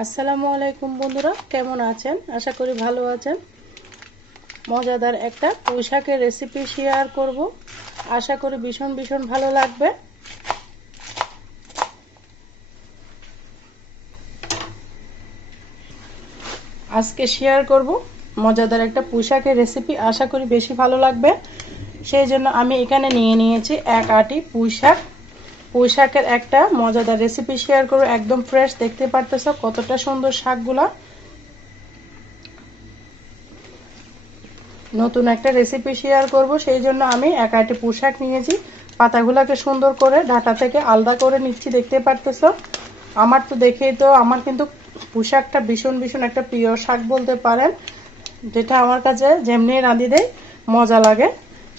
আসসালামু আলাইকুম বন্ধুরা, কেমন আছেন? আশা করি ভালো আছেন। মজাদার একটা পুঁই শাকের রেসিপি শেয়ার করব। আশা করি ভীষণ ভালো লাগবে। আজকে শেয়ার করব মজাদার একটা পুঁই শাকের রেসিপি। আশা করি বেশি ভালো লাগবে। সেই জন্য আমি এখানে নিয়ে নিয়েছি এক আটি পুঁই শাক। পুঁই শাকের একটা মজাদার রেসিপি শেয়ার করব, একদম ফ্রেশ। দেখতে পারতেছো কতটা সুন্দর শাকগুলা। নতুন একটা রেসিপি শেয়ার করব, সেই জন্য আমি এক আটি পুঁই শাক নিয়েছি। পাতাগুলোকে সুন্দর করে ডাঁটা থেকে আলাদা করে নিচ্ছি। দেখতে পারতেছো আমার তো দেখেই তো আমার কিন্তু পুঁই শাকটা ভীষণ একটা প্রিয় শাক বলতে পারেন, যেটা আমার কাছে যেমনি রাঁধি দেয় মজা লাগে।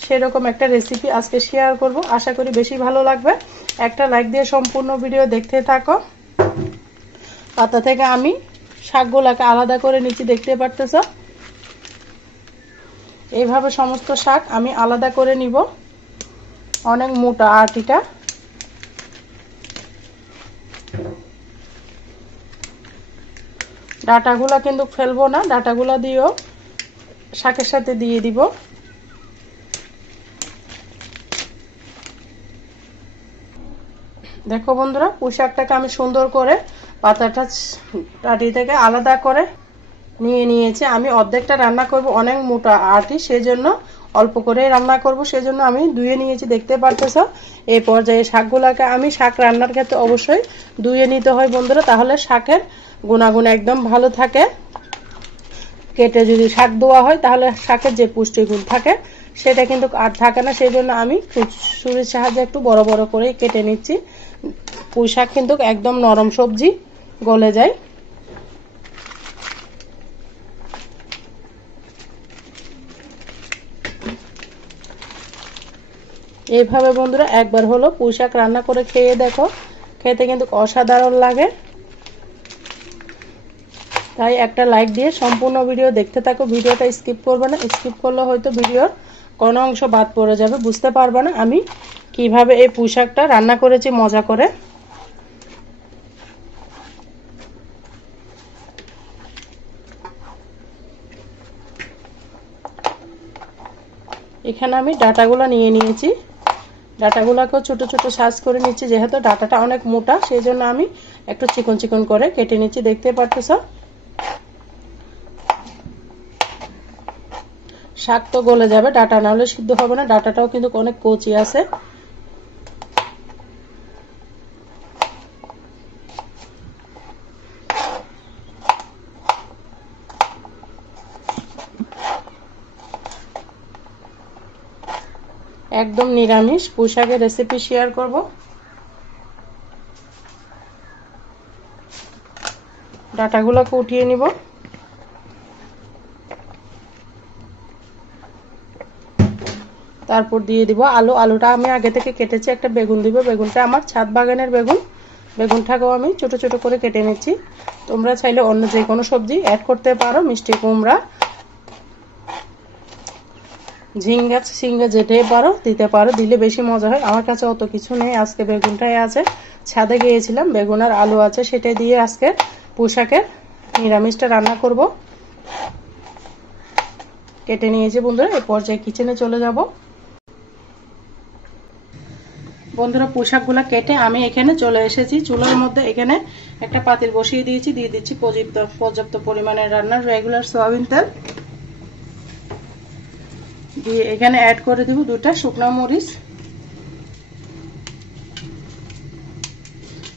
সেরকম একটা রেসিপি আজকে শেয়ার করব। আশা করি বেশি ভালো লাগবে। একটা লাইক দিয়ে সম্পূর্ণ ভিডিও দেখতে থাকো। পাতা থেকে আমি শাকগুলোকে আলাদা করে নিচ্ছি। দেখতে পারতেছো এইভাবে সমস্ত শাক আমি আলাদা করে নিব। অনেক মোটা আটিটা। ডাটাগুলা কিন্তু ফেলবো না, ডাটাগুলা দিয়েও শাকের সাথে দিয়ে দিব। দেখো বন্ধুরা, পুঁই শাকটাকে আমি সুন্দর করে পাতাটা ডাটি থেকে আলাদা করে নিয়ে নিয়েছি। আমি অর্ধেকটা রান্না করব, অনেক মোটা আটি, সেজন্য অল্প করে রান্না করব, সেজন্য আমি ধুয়ে নিয়েছি। দেখতে পারতেছ এই পর্যায়ে শাকগুলাকে আমি শাক রান্নার ক্ষেত্রে অবশ্যই ধুয়ে নিতে হয় বন্ধুরা, তাহলে শাকের গুণাগুণ একদম ভালো থাকে। কেটে যদি শাক ধোয়া হয় তাহলে শাকের যে পুষ্টিগুণ থাকে সেটা কিন্তু আর থাকে না। সেই জন্য আমি ছুরির সাহায্যে একটু বড় বড় করে কেটে নিচ্ছি। পুঁই শাক কিন্তু একদম নরম সবজি, গলে যায়। এইভাবে বন্ধুরা একবার হলো পুঁই শাক রান্না করে খেয়ে দেখো, খেতে কিন্তু অসাধারণ লাগে। তাই একটা লাইক দিয়ে সম্পূর্ণ ভিডিও দেখতে থাকো। ভিডিওটা স্কিপ করবে না, স্কিপ করলে হয়তো ভিডিওর কোনো অংশ বাদ পড়ে যাবে, বুঝতে পারবে না আমি কিভাবে এই পুঁই শাকটা রান্না করেছি মজা করে। এখানে আমি ডাটাগুলো নিয়ে নিয়েছি। ডাটাগুলোকেও ছোট ছোট সাইজ করে নিচ্ছি, যেহেতু ডাটাটা অনেক মোটা সেই জন্য আমি একটু চিকন করে কেটে নিচ্ছি। দেখতে পারতেছো শাক তো গলে যাবে, ডাটা না হলে সিদ্ধ হবে না। ডাটাটাও কিন্তু অনেক কচি আছে। একদম নিরামিষ পুঁই শাকের রেসিপি শেয়ার করব। ডাটাগুলোকে উঠিয়ে নিব। তারপর দিয়ে দিব আলু। আলুটা আমি আগে থেকে কেটেছি। একটা বেগুন দিব। বেগুনটা আমার ছাদ বাগানের বেগুন। বেগুনটাকেও আমি ছোট ছোট করে কেটে নিচ্ছি। তোমরা চাইলে অন্য যে কোনো সবজি অ্যাড করতে পারো, মিষ্টি কুমড়া, ঝিঙ্গা সিঙ্গা যেটাই পারো দিতে পারো, দিলে বেশি মজা হয়। আমার কাছে অত কিছু নেই, আজকে বেগুনটাই আছে। ছাদে গিয়েছিলাম, বেগুন আর আলু আছে, সেটাই দিয়ে আজকে পুঁই শাকের নিরামিষটা রান্না করব। কেটে নিয়েছি বন্ধুরা। এই পর্যায়ে কিচেনে চলে যাব। বন্ধুরা পুঁই শাকগুলো কেটে আমি এখানে চলে এসেছি চুলার মধ্যে। এখানে একটা পাতিল বসিয়ে দিয়েছি। দিয়ে দিচ্ছি পর্যাপ্ত পরিমাণের রান্নার রেগুলার সয়াবিন তেল। দিয়ে এখানে অ্যাড করে দিব 2টা শুকনো মরিচ,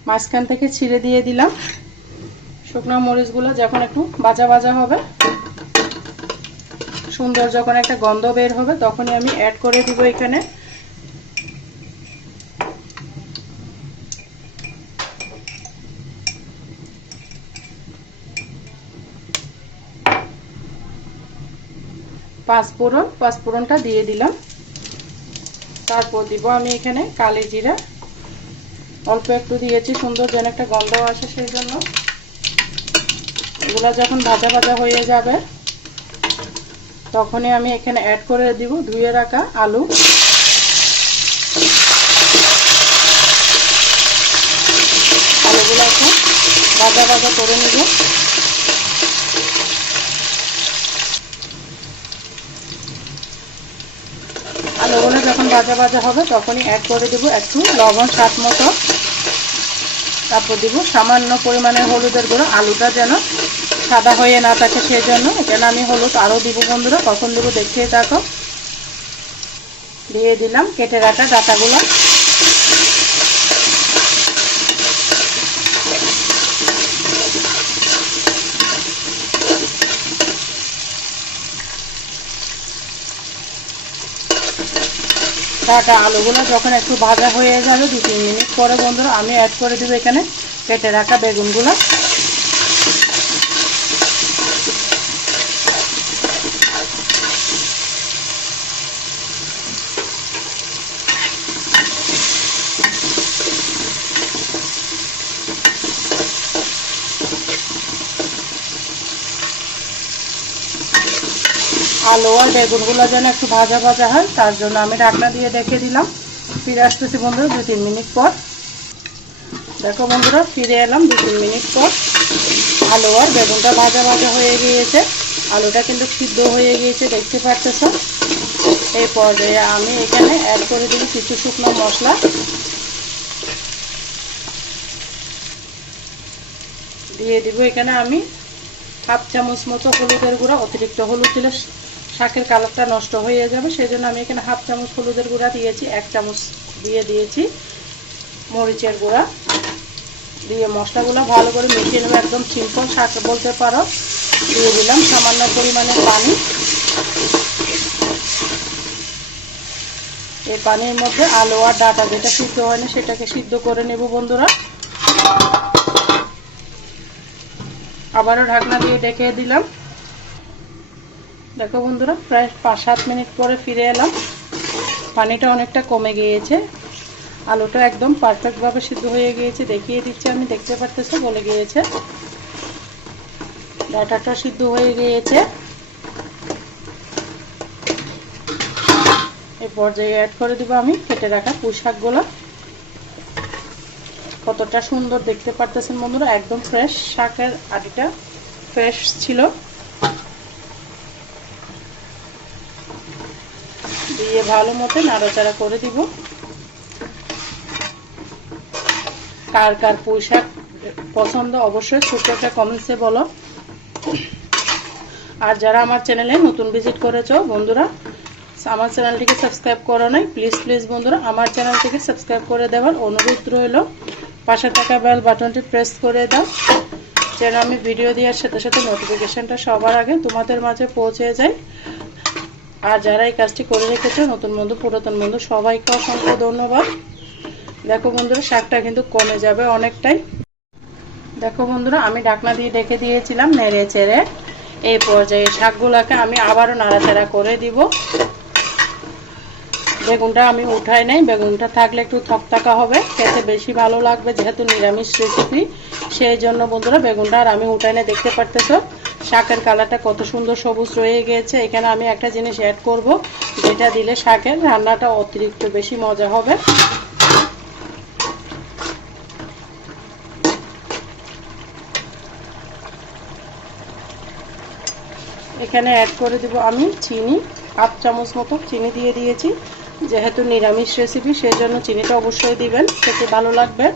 মাঝখান থেকে ছিঁড়ে দিয়ে দিলাম। শুকনো মরিচগুলো যখন একটু ভাজা হবে, সুন্দর যখন একটা গন্ধ বের হবে, তখনই আমি অ্যাড করে দিব এখানে পাঁচফোড়ন। পাঁচফোড়নটা দিয়ে দিলাম। তারপর দিব আমি এখানে কালি জিরা, অল্প একটু দিয়েছি, সুন্দর যেন একটা গন্ধ আসে সেই জন্য। এগুলা যখন ভাজা হয়ে যাবে তখনই আমি এখানে অ্যাড করে দিব ধুয়ে রাখা আলু। আলুগুলোকে ভাজা ভাজা করে নেব। আলুগুলো যখন ভাজা ভাজা হবে তখনই অ্যাড করে দেব একটু লবণ স্বাদ মতো, তারপর দিব সামান্য পরিমাণে হলুদের গুঁড়ো, আলুটা যেন সাদা হয়ে না থাকে সেই জন্য। এখানে আমি হলুদ আরও দিব বন্ধুরা, কখন দেবো দেখতে থাকো। দিয়ে দিলাম কেটে রাখা ডাঁটাগুলো। ডাঁটা আলুগুলো যখন একটু ভাজা হয়ে যাবে 2-3 মিনিট পরে বন্ধুরা আমি অ্যাড করে দেবো এখানে কেটে রাখা বেগুনগুলো। আলু আর বেগুনগুলো যেন একটু ভাজা ভাজা হয় তার জন্য আমি ঢাকনা দিয়ে রেখে দিলাম। ফিরে আসতেছি বন্ধুরা 2-3 মিনিট পর। দেখো বন্ধুরা ফিরে এলাম 2-3 মিনিট পর। আলু আর বেগুনটা ভাজা ভাজা হয়ে গিয়েছে, আলুটা কিন্তু সিদ্ধ হয়ে গিয়েছে দেখতে পাচ্ছ। এই পর্যায়ে আমি এখানে অ্যাড করে দিই কিছু শুকনো মশলা। দিয়ে দিব এখানে আমি 1/2 চামচ মতো হলুদের গুঁড়া। অতিরিক্ত হলুদ দিলে শাকের কালারটা নষ্ট হয়ে যাবে, সেই জন্য আমি এখানে 1/2 চামচ হলুদের গুঁড়া দিয়েছি। 1 চামচ দিয়ে দিয়েছি মরিচের গুঁড়া। দিয়ে মশলাগুলো ভালো করে মিশিয়ে নেবো, একদম সিম্পল শাক বলতে পারো। দিয়ে দিলাম সামান্য পরিমাণে পানি। এই পানির মধ্যে আলু আর ডাঁটা যেটা সিদ্ধ হয়নি সেটাকে সিদ্ধ করে নেব বন্ধুরা। আবারও ঢাকনা দিয়ে ঢেকে দিলাম। দেখো বন্ধুরা প্রায় 5-7 মিনিট পরে ফিরে এলাম। পানিটা অনেকটা কমে গিয়েছে, আলুটা একদম পারফেক্টভাবে সিদ্ধ হয়ে গিয়েছে। দেখিয়ে দিচ্ছি আমি, দেখতে পারতেছো গলে গিয়েছে। ডাঁটাটা সিদ্ধ হয়ে গিয়েছে। এই পর্যায়ে অ্যাড করে দিব আমি কেটে রাখা পুঁই শাকগুলো। কতটা সুন্দর দেখতে পারতেছেন বন্ধুরা, একদম ফ্রেশ শাকের আটিটা ফ্রেশ ছিল। দিয়ে ভালো মতো নাড়াচাড়া করে দিব। কার কার পুঁই শাক পছন্দ অবশ্যই ছোট্ট একটা কমেন্টসে বলো। আর যারা আমার চ্যানেলে নতুন ভিজিট করেছো বন্ধুরা, আমার চ্যানেলটিকে সাবস্ক্রাইব করো নাই, প্লিজ বন্ধুরা আমার চ্যানেলটিকে সাবস্ক্রাইব করে দেওয়ার অনুরোধ রইল। পাশে থাকা বেল বাটনটি প্রেস করে দাও যেন আমি ভিডিও দেওয়ার সাথে সাথে নোটিফিকেশনটা সবার আগে তোমাদের মাঝে পৌঁছে যায়। আর যারা এই কাজটি করে রেখেছে নতুন বন্ধু পুরাতন বন্ধু সবাইকে অসংখ্য ধন্যবাদ। দেখো বন্ধুরা শাকটা কিন্তু কমে যাবে অনেকটাই। দেখো বন্ধুরা আমি ঢাকনা দিয়ে ঢেকে দিয়েছিলাম নেড়ে চেড়ে। এই পর্যায়ে শাকগুলোকে আমি আবারও নাড়াচাড়া করে দিব। বেগুনটা আমি উঠাই নাই, বেগুনটা থাকলে একটু থকথকা হবে, খেতে বেশি ভালো লাগবে যেহেতু নিরামিষ রেসিপি, সেই জন্য বন্ধুরা বেগুনটা আর আমি উঠাই নাই। দেখতে পারতেছো শাকের কালারটা কত সুন্দর সবুজ রয়ে গিয়েছে। এখানে আমি একটা জিনিস অ্যাড করব যেটা দিলে শাকের রান্নাটা অতিরিক্ত বেশি মজা হবে। এখানে অ্যাড করে দিব আমি চিনি, 1/2 চামচ মতো চিনি দিয়ে দিয়েছি। যেহেতু নিরামিষ রেসিপি সেই জন্য চিনিটা অবশ্যই দিবেন, খেতে ভালো লাগবে।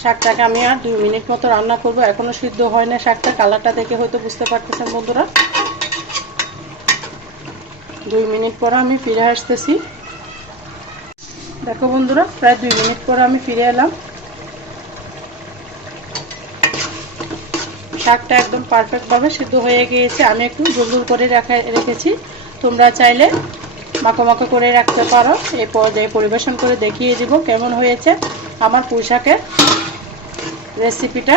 শাকটাকে আমি আর 2 মিনিট মতো রান্না করব। এখনো সিদ্ধ হয় না শাকটা, কালারটা দেখে হয়তো বুঝতে পারতেছেন বন্ধুরা। 2 মিনিট পর আমি ফিরে আসতেছি। দেখো বন্ধুরা প্রায় 2 মিনিট পর আমি ফিরে এলাম। শাকটা একদম পারফেক্টভাবে সিদ্ধ হয়ে গিয়েছে। আমি একটু জলজল করে রেখেছি, তোমরা চাইলে মাখো মাখো করে রাখতে পারো। এই পর্যায়ে পরিবেশন করে দেখিয়ে দিব কেমন হয়েছে আমার পুঁই শাকের রেসিপিটা।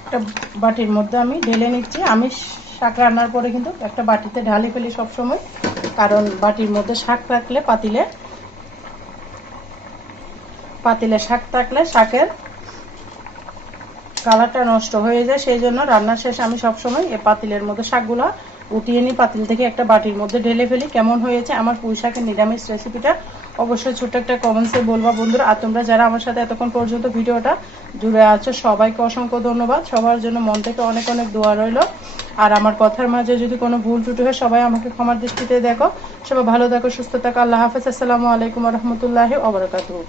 একটা বাটির মধ্যে আমি ঢেলে নিচ্ছি। আমি শাক রান্নার পরে কিন্তু একটা বাটিতে ঢালি ফেলি সবসময়, কারণ বাটির মধ্যে শাক রাখলে পাতিলে শাক থাকলে শাকের কালারটা নষ্ট হয়ে যায়, সেই জন্য রান্নার শেষে আমি সবসময় এই পাতিলের মধ্যে শাকগুলো উঠিয়ে নিই, পাতিল থেকে একটা বাটির মধ্যে ঢেলে ফেলি। কেমন হয়েছে আমার পুঁই শাকের নিরামিষ রেসিপিটা অবশ্যই ছোট্ট একটা কমেন্টসে বলবা বন্ধুরা। আর তোমরা যারা আমার সাথে এতক্ষণ পর্যন্ত ভিডিওটা জুড়ে আছো সবাইকে অসংখ্য ধন্যবাদ। সবার জন্য মন থেকে অনেক অনেক দোয়া রইল। আর আমার কথার মাঝে যদি কোনো ভুল ত্রুটি হয় সবাই আমাকে ক্ষমার দৃষ্টিতে দেখো। সবাই ভালো থাকো, সুস্থ থাকো। আল্লাহ হাফেজ। আসসালামু আলাইকুম রহমতুল্লাহি ওয়া বারাকাতুহু।